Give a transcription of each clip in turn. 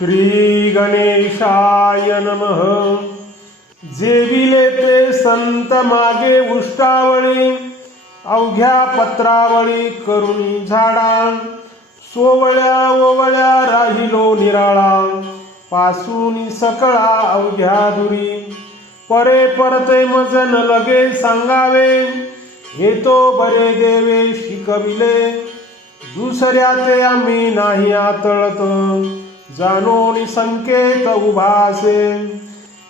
श्री गणेशाय नमः. जेविले ते संत मागे उष्टावळी अवघ्या पत्रावळी करून झाडा. सोवळ्या ओवळ्या राहिलो निराळा पासून सकळा अवघ्या दुरी. परे परते मजन लगे सांगावे हे तो बरे देवे शिकविले. दुसऱ्याचे आम्ही नाही आतळत. जाणोनी संकेत उभासे।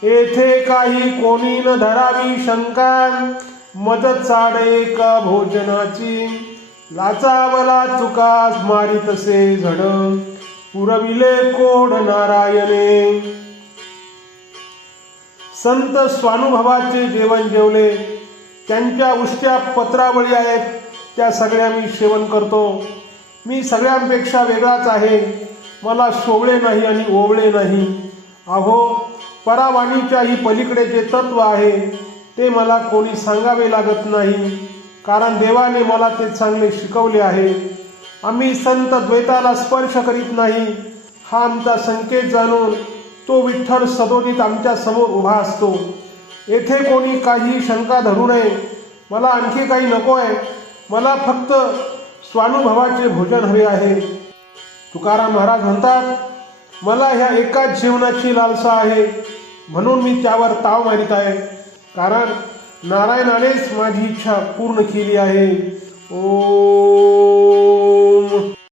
येथे काही कोणी न धरावी शंका मदत साडे का भोजनाची। लाचावला चुकास मारितसे झड पुरविले कोड नारायणे। संत स्वानुभवाचे जेवण जेवले त्यांच्या उष्ट्या पत्रावळी आहेत त्या सगळ्या मी सेवन करतो. मी सगळ्यांपेक्षा वेगळाच आहे. मला सोवळे नाही आणि ओवळे नाही. अहो परावाणीच्याही पलीकडे जे तत्व आहे ते मला कोणी सांगावे लागत नाही. कारण देवाने मला ते चांगले शिकवले आहे. आम्ही संत द्वैताला स्पर्श करीत नाही. हा आमचा संकेत जाणून तो विठ्ठल सदोदित आमच्यासमोर उभा असतो. येथे कोणी काही शंका धरू नये. मला आणखी काही नको आहे मला फक्त स्वानुभवाचे भोजन हवे आहे. तुकाराम महाराज म्हणतात मला ह्या एकाच जीवनाची लालसा आहे म्हणून मी त्यावर ताव मारित आहे. कारण नारायणानेच माझी इच्छा पूर्ण केली आहे. ओ